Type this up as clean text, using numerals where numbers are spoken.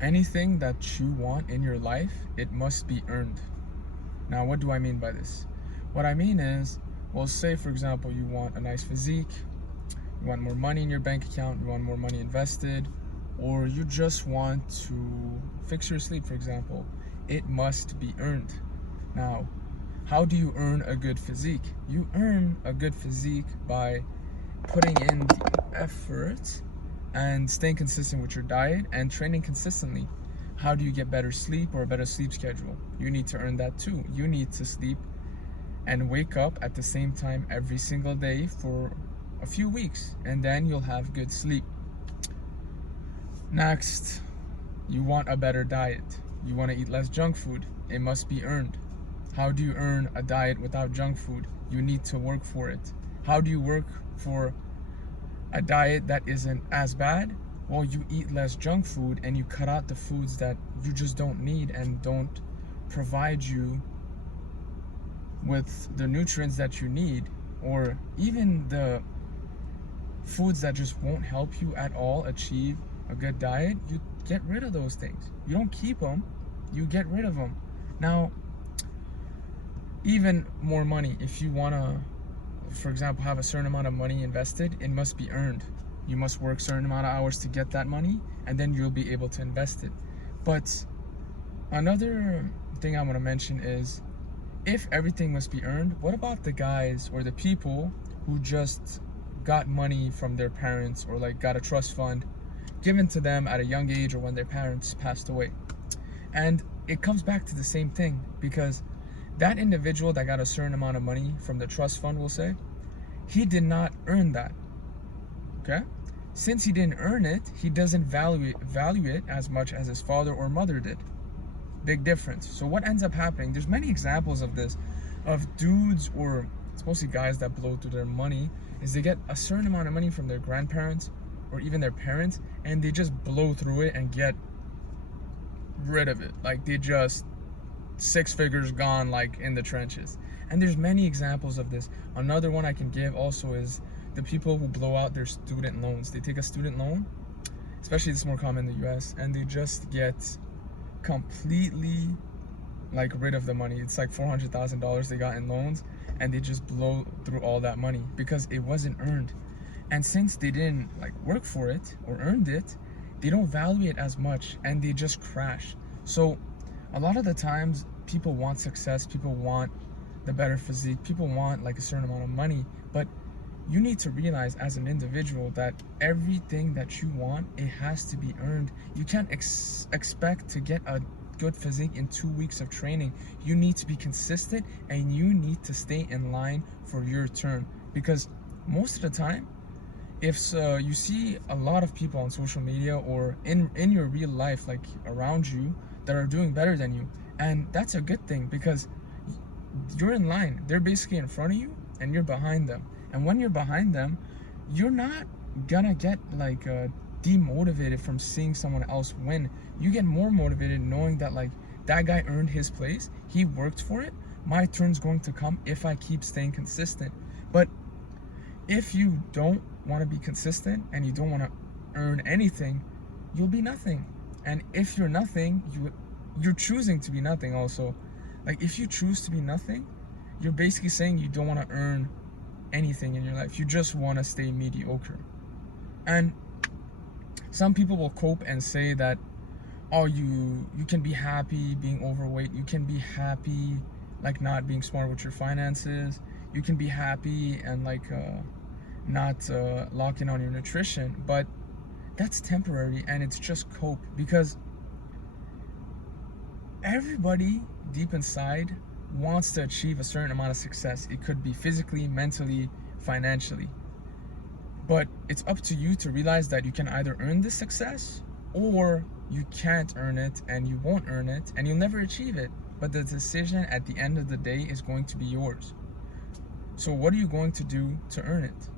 anything that you want in your life, it must be earned. Now, what do I mean by this? What I mean is, well, say for example, you want a nice physique, you want more money in your bank account, you want more money invested, or you just want to fix your sleep, for example. It must be earned. Now, how do you earn a good physique? You earn a good physique by putting in the effort and staying consistent with your diet and training consistently. How do you get better sleep or a better sleep schedule? You need to earn that too. You need to sleep and wake up at the same time every single day for a few weeks, and then you'll have good sleep. Next, you want a better diet. You want to eat less junk food. It must be earned. How do you earn a diet without junk food? You need to work for it. How do you work for a diet that isn't as bad? Well, you eat less junk food and you cut out the foods that you just don't need and don't provide you with the nutrients that you need, or even the foods that just won't help you at all achieve a good diet. You get rid of those things. You don't keep them, you get rid of them. Now, even more money, if you want to, for example, have a certain amount of money invested, it must be earned. You must work a certain amount of hours to get that money, and then you'll be able to invest it. But another thing I want to mention is, if everything must be earned, what about the guys or the people who just got money from their parents, or like got a trust fund given to them at a young age or when their parents passed away? And it comes back to the same thing, because that individual that got a certain amount of money from the trust fund, will say, he did not earn that. Okay? Since he didn't earn it, he doesn't value it as much as his father or mother did. Big difference. So what ends up happening, there's many examples of this, of dudes, or it's mostly guys that blow through their money, is they get a certain amount of money from their grandparents or even their parents, and they just blow through it and get rid of it. Like, they just, 6 figures gone, like in the trenches. And there's many examples of this. Another one I can give also is the people who blow out their student loans. They take a student loan, especially it's more common in the US, and they just get completely like rid of the money. It's like $400,000 they got in loans, and they just blow through all that money because it wasn't earned. And since they didn't like work for it or earned it, they don't value it as much, and they just crash. So a lot of the times people want success, people want the better physique, people want like a certain amount of money, but you need to realize as an individual that everything that you want, it has to be earned. You can't expect to get a good physique in 2 weeks of training. You need to be consistent, and you need to stay in line for your turn, because most of the time, if you see a lot of people on social media or in your real life, like around you, that are doing better than you, and that's a good thing, because you're in line. They're basically in front of you and you're behind them. And when you're behind them, you're not gonna get like demotivated from seeing someone else win. You get more motivated knowing that like that guy earned his place, he worked for it, my turn's going to come if I keep staying consistent. But if you don't want to be consistent and you don't want to earn anything, you'll be nothing. And if you're nothing, you're choosing to be nothing also. Like, if you choose to be nothing, you're basically saying you don't want to earn anything in your life. You just want to stay mediocre. And some people will cope and say that, oh, you can be happy being overweight, you can be happy like not being smart with your finances, you can be happy and like not locking on your nutrition. But that's temporary, and it's just cope, because everybody deep inside wants to achieve a certain amount of success. It could be physically, mentally, financially. But it's up to you to realize that you can either earn this success, or you can't earn it and you won't earn it and you'll never achieve it. But the decision at the end of the day is going to be yours. So what are you going to do to earn it?